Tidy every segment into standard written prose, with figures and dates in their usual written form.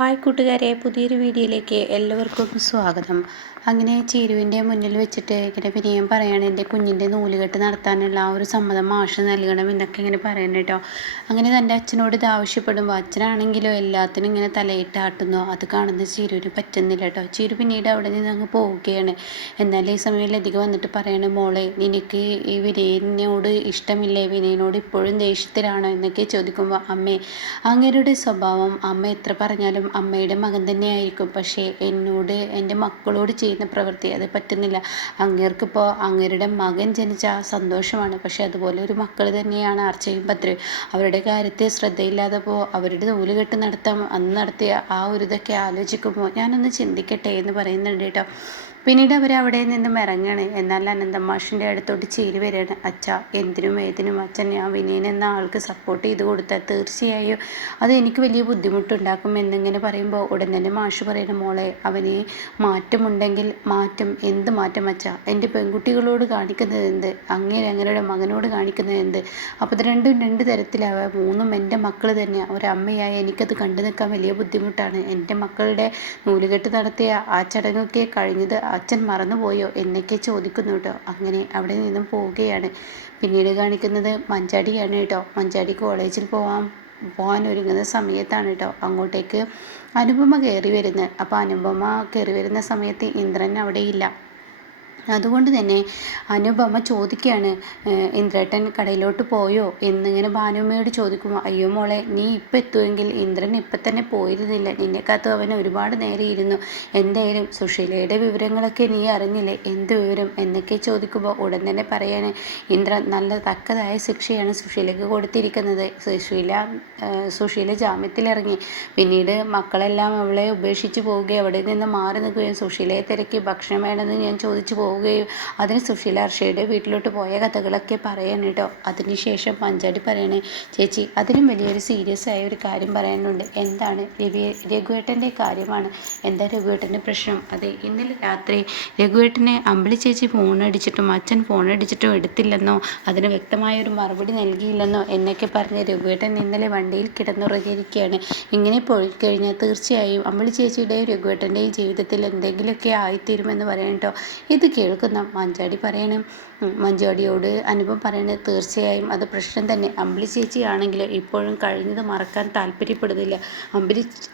Hi കൂട്ടുകാരെ, പുതിയൊരു വീഡിയോയിലേക്ക് എല്ലാവർക്കും സ്വാഗതം. അങ്ങനെ ചീരുവിൻ്റെ മുന്നിൽ വെച്ചിട്ട് ഇങ്ങനെ വിനയം പറയാണ്, എൻ്റെ കുഞ്ഞിൻ്റെ നൂലുകെട്ട് നടത്താനുള്ള ആ ഒരു സമ്മതം മാഷ് നൽകണം എന്നൊക്കെ ഇങ്ങനെ പറയണം കേട്ടോ. അങ്ങനെ തൻ്റെ അച്ഛനോട് ഇത് ആവശ്യപ്പെടുമ്പോൾ അച്ഛനാണെങ്കിലോ എല്ലാത്തിനും ഇങ്ങനെ തലയിട്ടാട്ടുന്നു. അത് കാണുന്ന ചീരുവിന് പറ്റുന്നില്ല കേട്ടോ. ചീരു പിന്നീട് അവിടെ നിന്ന് അങ്ങ് പോവുകയാണ്. എന്നാൽ ഈ സമയം ലതിക വന്നിട്ട് പറയണം, മോളെ നിനക്ക് ഈ വിനയനോട് ഇഷ്ടമില്ലേ, വിനയനോട് ഇപ്പോഴും ദേഷ്യത്തിലാണോ എന്നൊക്കെ ചോദിക്കുമ്പോൾ, അമ്മേ അങ്ങേരുടെ സ്വഭാവം അമ്മ എത്ര പറഞ്ഞാലും അമ്മയുടെ മകൻ തന്നെയായിരിക്കും. പക്ഷേ എന്നോട് എൻ്റെ മക്കളോട് ചെയ്യുന്ന പ്രവൃത്തി അത് പറ്റുന്നില്ല. അങ്ങേർക്കിപ്പോൾ അങ്ങേരുടെ മകൻ ജനിച്ച ആ സന്തോഷമാണ്. പക്ഷേ അതുപോലെ ഒരു മക്കൾ തന്നെയാണ് അർച്ചയും ഭദ്രയും. അവരുടെ കാര്യത്തിൽ ശ്രദ്ധയില്ലാതപ്പോൾ അവരുടെ നൂലുകെട്ട് അന്ന് നടത്തിയ ആ ഒരു ഇതൊക്കെ ആലോചിക്കുമ്പോൾ ഞാനൊന്ന് ചിന്തിക്കട്ടെ എന്ന് പറയുന്നുണ്ട് കേട്ടോ. പിന്നീട് അവരവിടെ നിന്നും ഇറങ്ങുകയാണ്. എന്നാൽ അനന്തമാഷിൻ്റെ അടുത്തോട്ട് ചീരി വരികയാണ്. അച്ഛ, എന്തിനും ഏതിനും അച്ഛൻ ഞാൻ വിനയൻ എന്ന ആൾക്ക് സപ്പോർട്ട് ചെയ്ത് കൊടുത്താൽ തീർച്ചയായും അത് എനിക്ക് വലിയ ബുദ്ധിമുട്ടുണ്ടാക്കും എന്നിങ്ങനെ പറയുമ്പോൾ ഉടൻ തന്നെ മാഷ് പറയുന്ന, മോളെ അവന് മാറ്റമുണ്ടെങ്കിൽ മാറ്റം, എന്ത് മാറ്റം അച്ഛ? എൻ്റെ പെൺകുട്ടികളോട് കാണിക്കുന്നത് എന്ത്, അങ്ങയുടെ മകനോട് കാണിക്കുന്നത് എന്ത്? അപ്പോൾ ഇത് രണ്ടും രണ്ട് തരത്തിലാവുക. മൂന്നും എൻ്റെ മക്കൾ തന്നെയാണ്. ഒരമ്മയായി എനിക്കത് കണ്ടു നിൽക്കാൻ വലിയ ബുദ്ധിമുട്ടാണ്. എൻ്റെ മക്കളുടെ നൂലുകെട്ട് നടത്തിയ ആ ചടങ്ങൊക്കെ കഴിഞ്ഞത് അച്ഛൻ മറന്നുപോയോ എന്നൊക്കെ ചോദിക്കുന്നു കേട്ടോ. അങ്ങനെ അവിടെ നിന്നും പോവുകയാണ്. പിന്നീട് കാണിക്കുന്നത് മഞ്ചാടിയാണ് കേട്ടോ. മഞ്ചാടി കോളേജിൽ പോകാൻ ഒരുങ്ങുന്ന സമയത്താണ് കേട്ടോ അങ്ങോട്ടേക്ക് അനുപമ കയറി വരുന്നത്. അപ്പോൾ അനുപമ കയറി വരുന്ന സമയത്ത് ഇന്ദ്രൻ അവിടെ ഇല്ല. അതുകൊണ്ട് തന്നെ അനുപമ ചോദിക്കുകയാണ്, ഇന്ദ്രേട്ടൻ കടയിലോട്ട് പോയോ എന്നിങ്ങനെ ഭാനുമ്മയോട് ചോദിക്കുമ്പോൾ, അയ്യോ മോളെ, നീ ഇപ്പം എത്തുമെങ്കിൽ ഇന്ദ്രൻ ഇപ്പം തന്നെ പോയിരുന്നില്ല, നിന്നെ കാത്തു അവൻ ഒരുപാട് നേരെ ഇരുന്നു. എന്തായാലും സുശീലയുടെ വിവരങ്ങളൊക്കെ നീ അറിഞ്ഞില്ലേ, എന്ത് വിവരം എന്നൊക്കെ ചോദിക്കുമ്പോൾ ഉടൻ തന്നെ പറയാണ്, ഇന്ദ്രൻ നല്ല തക്കതായ ശിക്ഷയാണ് സുശീലയ്ക്ക് കൊടുത്തിരിക്കുന്നത്. സുശീല ജാമ്യത്തിലിറങ്ങി. പിന്നീട് മക്കളെല്ലാം അവളെ ഉപേക്ഷിച്ച് പോവുകയും അവിടെ നിന്ന് മാറി നിൽക്കുകയും സുശീലയെ തിരക്കി ഭക്ഷണം വേണമെന്ന് ഞാൻ ചോദിച്ചു പോവുകയും അതിന് സുശീല അർഷയുടെ വീട്ടിലോട്ട് പോയ കഥകളൊക്കെ പറയാണ് കേട്ടോ. അതിനുശേഷം മഞ്ചാടി പറയണേ, ചേച്ചി അതിലും വലിയൊരു സീരിയസ് ആയ ഒരു കാര്യം പറയാനുണ്ട്. എന്താണ്? രഘുവേട്ടൻ്റെ കാര്യമാണ്. എന്താ രഘുവേട്ടൻ്റെ പ്രശ്നം? അതെ, ഇന്നലെ രാത്രി രഘുവേട്ടനെ അമ്പിളി ചേച്ചി ഫോണടിച്ചിട്ടും അച്ഛൻ ഫോണടിച്ചിട്ടും എടുത്തില്ലെന്നോ അതിന് വ്യക്തമായൊരു മറുപടി നൽകിയില്ലെന്നോ എന്നൊക്കെ പറഞ്ഞ് രഘുവേട്ടൻ ഇന്നലെ വണ്ടിയിൽ കിടന്നുറങ്ങിയിരിക്കുകയാണ്. ഇങ്ങനെ പോയി കഴിഞ്ഞാൽ തീർച്ചയായും അമ്പിളി ചേച്ചിയുടെയും രഘുവേട്ടൻ്റെയും ജീവിതത്തിൽ എന്തെങ്കിലുമൊക്കെ ആയിത്തീരുമെന്ന് പറയാം കേട്ടോ. ഇത് കേൾക്കുന്ന മഞ്ചാടി പറയണം, മഞ്ചാടിയോട് അനുപം പറയണത്, തീർച്ചയായും അത് പ്രശ്നം തന്നെ. അമ്പിളി ചേച്ചിയാണെങ്കിൽ ഇപ്പോഴും കഴിഞ്ഞത് മറക്കാൻ താല്പര്യപ്പെടുന്നില്ല.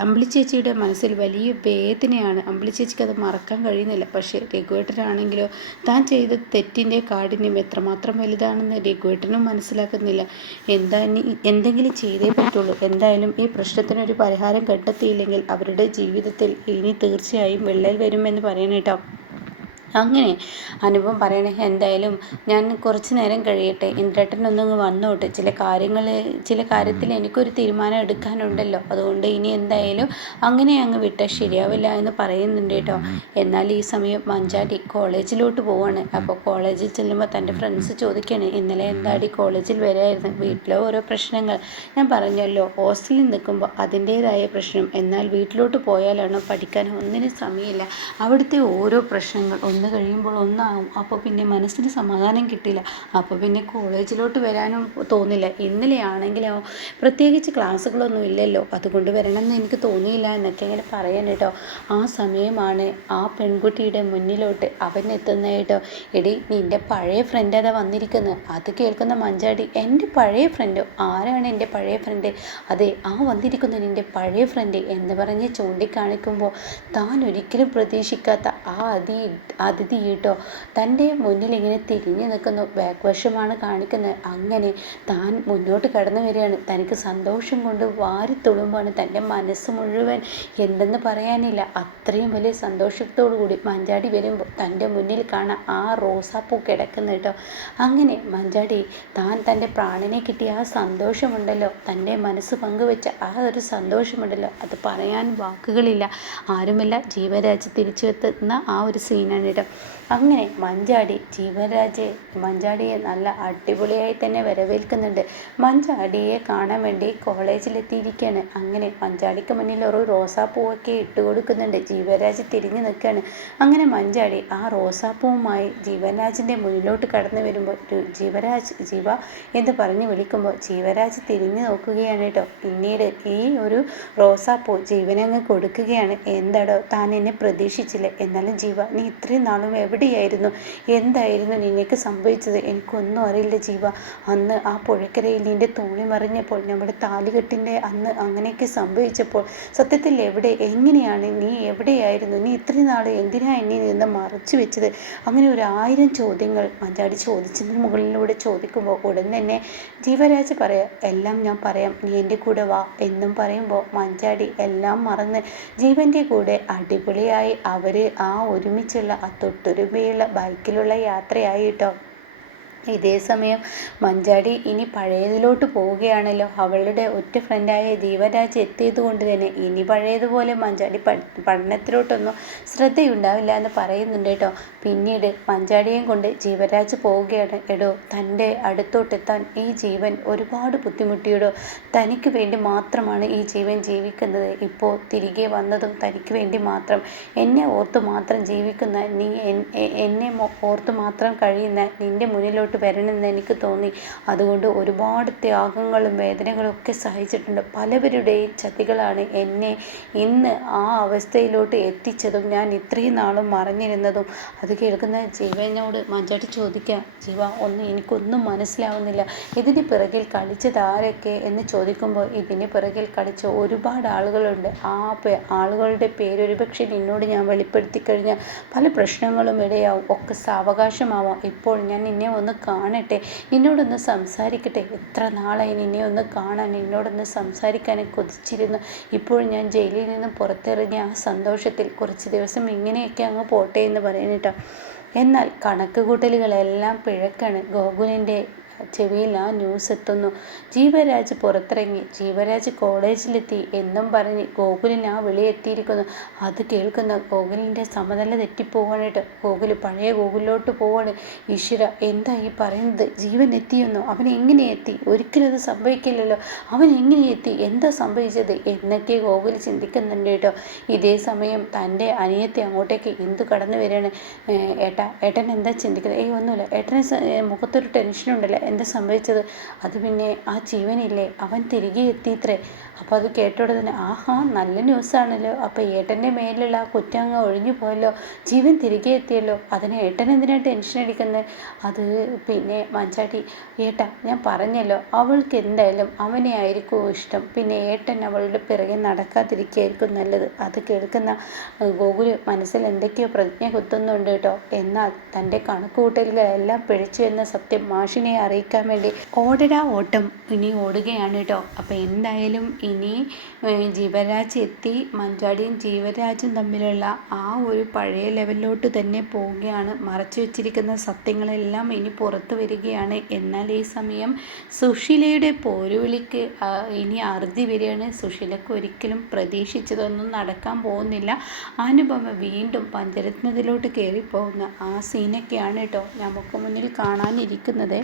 അമ്പിളി ചേച്ചിയുടെ മനസ്സിൽ വലിയ വേദനയാണ്. അമ്പിളി ചേച്ചിക്ക് അത് മറക്കാൻ കഴിയുന്നില്ല. പക്ഷേ രഘുവേട്ടനാണെങ്കിലോ താൻ ചെയ്ത തെറ്റിൻ്റെ കാഠിന്യം എത്രമാത്രം വലുതാണെന്ന് രഘുവേട്ടനും മനസ്സിലാക്കുന്നില്ല. എന്തെങ്കിലും ചെയ്തേ പറ്റുള്ളൂ. എന്തായാലും ഈ പ്രശ്നത്തിനൊരു പരിഹാരം കണ്ടെത്തിയില്ലെങ്കിൽ അവരുടെ ജീവിതത്തിൽ ഇനി തീർച്ചയായും വിള്ളൽ വരുമെന്ന് പറയണേട്ടോ. അങ്ങനെ അനുപം പറയണേ, എന്തായാലും ഞാൻ കുറച്ച് നേരം കഴിയട്ടെ, ഇന്ദ്രേട്ടനൊന്നങ്ങ് വന്നോട്ടെ, ചില കാര്യത്തിൽ എനിക്കൊരു തീരുമാനം എടുക്കാനുണ്ടല്ലോ, അതുകൊണ്ട് ഇനി എന്തായാലും അങ്ങനെ അങ്ങ് വിട്ടാൽ ശരിയാവില്ല എന്ന് പറയുന്നുണ്ട് കേട്ടോ. എന്നാൽ ഈ സമയം മഞ്ചാടി കോളേജിലോട്ട് പോവാണ്. അപ്പോൾ കോളേജിൽ ചെല്ലുമ്പോൾ തൻ്റെ ഫ്രണ്ട്സ് ചോദിക്കുകയാണ്, ഇന്നലെ എന്താടി കോളേജിൽ വരായിരുന്നു, വീട്ടിലെ ഓരോ പ്രശ്നങ്ങൾ. ഞാൻ പറഞ്ഞല്ലോ, ഹോസ്റ്റലിൽ നിൽക്കുമ്പോൾ അതിൻ്റേതായ പ്രശ്നം, എന്നാൽ വീട്ടിലോട്ട് പോയാലാണോ പഠിക്കാൻ ഒന്നിനും സമയമില്ല. അവിടുത്തെ ഓരോ പ്രശ്നങ്ങൾ ഒന്ന് കഴിയുമ്പോൾ ഒന്നാകും. അപ്പോൾ പിന്നെ മനസ്സിന് സമാധാനം കിട്ടില്ല. അപ്പോൾ പിന്നെ കോളേജിലോട്ട് വരാനും തോന്നില്ല. ഇന്നലെയാണെങ്കിലോ പ്രത്യേകിച്ച് ക്ലാസ്സുകളൊന്നും ഇല്ലല്ലോ, അതുകൊണ്ട് വരണമെന്ന് എനിക്ക് തോന്നിയില്ല എന്നൊക്കെ ഇങ്ങനെ പറയാൻ കേട്ടോ. ആ സമയമാണ് ആ പെൺകുട്ടിയുടെ മുന്നിലോട്ട് അവൻ എത്തുന്നത് കേട്ടോ. എടി, നിൻ്റെ പഴയ ഫ്രണ്ട് അതാ വന്നിരിക്കുന്നത്. അത് കേൾക്കുന്ന മഞ്ചാടി, എൻ്റെ പഴയ ഫ്രണ്ടോ? ആരാണ് എൻ്റെ പഴയ ഫ്രണ്ട്? അതെ, ആ വന്നിരിക്കുന്നു നിൻ്റെ പഴയ ഫ്രണ്ട് എന്ന് പറഞ്ഞ് ചൂണ്ടിക്കാണിക്കുമ്പോൾ താൻ ഒരിക്കലും പ്രതീക്ഷിക്കാത്ത ആ അതിഥി കേട്ടോ തൻ്റെ മുന്നിൽ ഇങ്ങനെ തിരിഞ്ഞു നിൽക്കുന്നു. ബാക്ക് വശമാണ് കാണിക്കുന്നത്. അങ്ങനെ താൻ മുന്നോട്ട് കടന്നു വരികയാണ്. തനിക്ക് സന്തോഷം കൊണ്ട് വാരിത്തുളുമ്പാണ്. തൻ്റെ മനസ്സ് മുഴുവൻ എന്തെന്ന് പറയാനില്ല. അത്രയും വലിയ സന്തോഷത്തോടു കൂടി മഞ്ചാടി വരുമ്പോൾ തൻ്റെ മുന്നിൽ കാണാൻ ആ റോസാപ്പൂ കിടക്കുന്നു കേട്ടോ. അങ്ങനെ മഞ്ചാടി തൻ്റെ പ്രാണനെ കിട്ടിയ ആ സന്തോഷമുണ്ടല്ലോ, തൻ്റെ മനസ്സ് പങ്കുവെച്ച ആ ഒരു സന്തോഷമുണ്ടല്ലോ, അത് പറയാൻ വാക്കുകളില്ല. ആരുമല്ല, ജീവരാജ് തിരിച്ചു എത്തുന്ന ആ ഒരു സീനാണ് കേട്ടോ. കേട്ടോ. അങ്ങനെ മഞ്ചാടിയെ നല്ല അടിപൊളിയായി തന്നെ വരവേൽക്കുന്നുണ്ട്. മഞ്ചാടിയെ കാണാൻ വേണ്ടി കോളേജിലെത്തിയിരിക്കുകയാണ്. അങ്ങനെ മഞ്ചാടിക്ക് മുന്നിൽ ഒരു റോസാപ്പൂവൊക്കെ ഇട്ട് കൊടുക്കുന്നുണ്ട്. ജീവരാജ് തിരിഞ്ഞു നിൽക്കുകയാണ്. അങ്ങനെ മഞ്ചാടി ആ റോസാപ്പൂവുമായി ജീവരാജിൻ്റെ മുന്നിലോട്ട് കടന്നു വരുമ്പോൾ ജീവ എന്ന് പറഞ്ഞ് വിളിക്കുമ്പോൾ ജീവരാജ് തിരിഞ്ഞു നോക്കുകയാണ് കേട്ടോ. പിന്നീട് ഈ ഒരു റോസാപ്പൂ ജീവനങ്ങ് കൊടുക്കുകയാണ്. എന്താടോ താൻ എന്നെ പ്രതീക്ഷിച്ചില്ലേ? എന്നാലും ജീവ, നീ ഇത്രയും നാളും എവിടെയായിരുന്നു? എന്തായിരുന്നു നിനക്ക് സംഭവിച്ചത്? എനിക്കൊന്നും അറിയില്ല ജീവ. അന്ന് ആ പുഴക്കരയിൽ നിന്റെ തോണി മറിഞ്ഞപ്പോൾ, നമ്മുടെ താലികെട്ടിൻ്റെ അന്ന് അങ്ങനെയൊക്കെ സംഭവിച്ചപ്പോൾ സത്യത്തിൽ എങ്ങനെയാണ് നീ എവിടെയായിരുന്നു? നീ ഇത്രയും നാൾ എന്തിനാ എന്നെ നിന്ന് മറച്ചു വെച്ചത്? അങ്ങനെ 1000 ചോദ്യങ്ങൾ മഞ്ചാടി ചോദിച്ചതിന് മുകളിലൂടെ ചോദിക്കുമ്പോൾ ഉടൻ തന്നെ ജീവരാജ് പറയാം, എല്ലാം ഞാൻ പറയാം, നീ എൻ്റെ കൂടെ വാ എന്നും പറയുമ്പോൾ മഞ്ചാടി എല്ലാം മറന്ന് ജീവൻ്റെ കൂടെ അടിപൊളിയായി അവർ ആ ഒരുമിച്ചുള്ള ആ തൊട്ടുരുമയുള്ള ബൈക്കിലുള്ള യാത്രയായി കേട്ടോ. ഇതേ സമയം മഞ്ചാടി ഇനി പഴയതിലോട്ട് പോവുകയാണല്ലോ. അവളുടെ ഒറ്റ ഫ്രണ്ടായ ജീവരാജ് എത്തിയത് കൊണ്ട് തന്നെ ഇനി പഴയതുപോലെ മഞ്ചാടി പഠനത്തിലോട്ടൊന്നും ശ്രദ്ധയുണ്ടാവില്ല എന്ന് പറയുന്നുണ്ട് കേട്ടോ. പിന്നീട് മഞ്ചാടിയെയും കൊണ്ട് ജീവരാജ് പോവുകയാണ്. എടോ, തൻ്റെ അടുത്തോട്ടെത്താൻ ഈ ജീവൻ ഒരുപാട് ബുദ്ധിമുട്ടിയിടോ. തനിക്ക് വേണ്ടി മാത്രമാണ് ഈ ജീവൻ ജീവിക്കുന്നത്. ഇപ്പോൾ തിരികെ വന്നതും തനിക്ക് വേണ്ടി മാത്രം, എന്നെ ഓർത്ത് മാത്രം ജീവിക്കുന്ന നീ, എന്നെ ഓർത്ത് മാത്രം കഴിയുന്ന നിൻ്റെ മുന്നിലോട്ട് വരണമെന്ന് എനിക്ക് തോന്നി. അതുകൊണ്ട് ഒരുപാട് ത്യാഗങ്ങളും വേദനകളും ഒക്കെ സഹിച്ചിട്ടുണ്ട്. പലവരുടെയും ചതികളാണ് എന്നെ ഇന്ന് ആ അവസ്ഥയിലോട്ട് എത്തിച്ചതും ഞാൻ ഇത്രയും നാളും മറഞ്ഞിരുന്നതും. അത് കേൾക്കുന്ന ജീവനോട് മഞ്ചാടി ചോദിക്കുക, ജീവ എനിക്കൊന്നും മനസ്സിലാവുന്നില്ല. ഇതിന് പിറകിൽ കളിച്ചത് ആരൊക്കെ എന്ന് ചോദിക്കുമ്പോൾ ഇതിന് പിറകിൽ കളിച്ച ഒരുപാട് ആളുകളുണ്ട്. ആ ആളുകളുടെ പേര് ഒരുപക്ഷെ നിന്നോട് ഞാൻ വെളിപ്പെടുത്തി കഴിഞ്ഞാൽ പല പ്രശ്നങ്ങളും ഇടയാവും, ഒക്കെ സാവകാശമാവാം. ഇപ്പോൾ ഞാൻ നിന്നെ ഒന്ന് കാണട്ടെ, നിന്നോടൊന്ന് സംസാരിക്കട്ടെ. എത്ര നാളായി നിന്നെ ഒന്ന് കാണാൻ, നിന്നോടൊന്ന് സംസാരിക്കാൻ കൊതിച്ചിരുന്നു. ഇപ്പോൾ ഞാൻ ജയിലിൽ നിന്ന് പുറത്തിറങ്ങിയ ആ സന്തോഷത്തിൽ കുറച്ച് ദിവസം ഇങ്ങനെയൊക്കെ അങ്ങ് പോട്ടെ എന്ന് പറയാനിട്ടോ. എന്നാൽ കണക്ക് കൂട്ടലുകളെല്ലാം പിഴക്കാണ്. ഗോകുലിൻ്റെ ചെവിയിൽ ആ ന്യൂസ് എത്തുന്നു. ജീവരാജ് പുറത്തിറങ്ങി, ജീവരാജ് കോളേജിലെത്തി എന്നും പറഞ്ഞ് ഗോകുലിന് ആ വിളി എത്തിയിരിക്കുന്നു. അത് കേൾക്കുന്ന ഗോകുലിൻ്റെ സമനില തെറ്റിപ്പോവാനായിട്ട് ഗോകുല് പഴയ ഗോകുലിലോട്ട് പോവാണ്. ഈശ്വര, എന്താ ഈ പറയുന്നത്? ജീവൻ എത്തിയെന്നോ? അവൻ എങ്ങനെ എത്തി? ഒരിക്കലും അത് സംഭവിക്കില്ലല്ലോ. അവൻ എങ്ങനെ എത്തി? എന്താ സംഭവിച്ചത് എന്നൊക്കെ ഗോകുൽ ചിന്തിക്കുന്നുണ്ട് കേട്ടോ. ഇതേ സമയം തൻ്റെ അനിയത്തി അങ്ങോട്ടേക്ക് എന്ത് കടന്നു വരികയാണ്. ഏട്ടൻ എന്താ ചിന്തിക്കുന്നത്? ഒന്നുമില്ല. ഏട്ടന് മുഖത്തൊരു ടെൻഷനുണ്ടല്ലോ, എന്താ സംഭവിച്ചത്? അത് പിന്നെ ആ ജീവനില്ലേ, അവൻ തിരികെ എത്തിയിത്രേ. അപ്പോൾ അത് കേട്ടോടെ തന്നെ, ആഹാ, നല്ല ന്യൂസാണല്ലോ. അപ്പോൾ ഏട്ടൻ്റെ മേലുള്ള ആ കുറ്റങ്ങ് ഒഴിഞ്ഞു പോയല്ലോ, ജീവൻ തിരികെ എത്തിയല്ലോ. അതിന് ഏട്ടൻ എന്തിനാണ് ടെൻഷൻ അടിക്കുന്നത്? അത് പിന്നെ മഞ്ചാടി, ഏട്ടാ ഞാൻ പറഞ്ഞല്ലോ, അവൾക്ക് എന്തായാലും അവനെ ആയിരിക്കും ഇഷ്ടം. പിന്നെ ഏട്ടൻ അവളുടെ പിറകെ നടക്കാതിരിക്കുകയായിരിക്കും നല്ലത്. അത് കേൾക്കുന്ന ഗോകുല് മനസ്സിൽ എന്തൊക്കെയോ പ്രതിജ്ഞ കുത്തുന്നുണ്ട് കേട്ടോ. എന്നാൽ തൻ്റെ കണക്കുകൂട്ടലുകളെല്ലാം പിഴച്ചു എന്ന സത്യം മാഷിനെ അറിയിക്കാൻ വേണ്ടി ഓടടാ ഓട്ടം ഇനി ഓടുകയാണ് കേട്ടോ. അപ്പോൾ എന്തായാലും ഇനി ജീവരാജ് എത്തി മഞ്ചാടിയും ജീവരാജും തമ്മിലുള്ള ആ ഒരു പഴയ ലെവലിലോട്ട് തന്നെ പോവുകയാണ്. മറച്ചു വെച്ചിരിക്കുന്ന സത്യങ്ങളെല്ലാം ഇനി പുറത്തു വരികയാണ്. എന്നാൽ ഈ സമയം സുശീലയുടെ പോരുവിളിക്ക് ഇനി അറുതി വരികയാണ്. സുശീലക്ക് ഒരിക്കലും പ്രതീക്ഷിച്ചതൊന്നും നടക്കാൻ പോകുന്നില്ല. അനുപമ വീണ്ടും പഞ്ചരത്നത്തിലോട്ട് കയറിപ്പോകുന്ന ആ സീനൊക്കെയാണ് കേട്ടോ നമുക്ക് മുന്നിൽ കാണാനിരിക്കുന്നത്.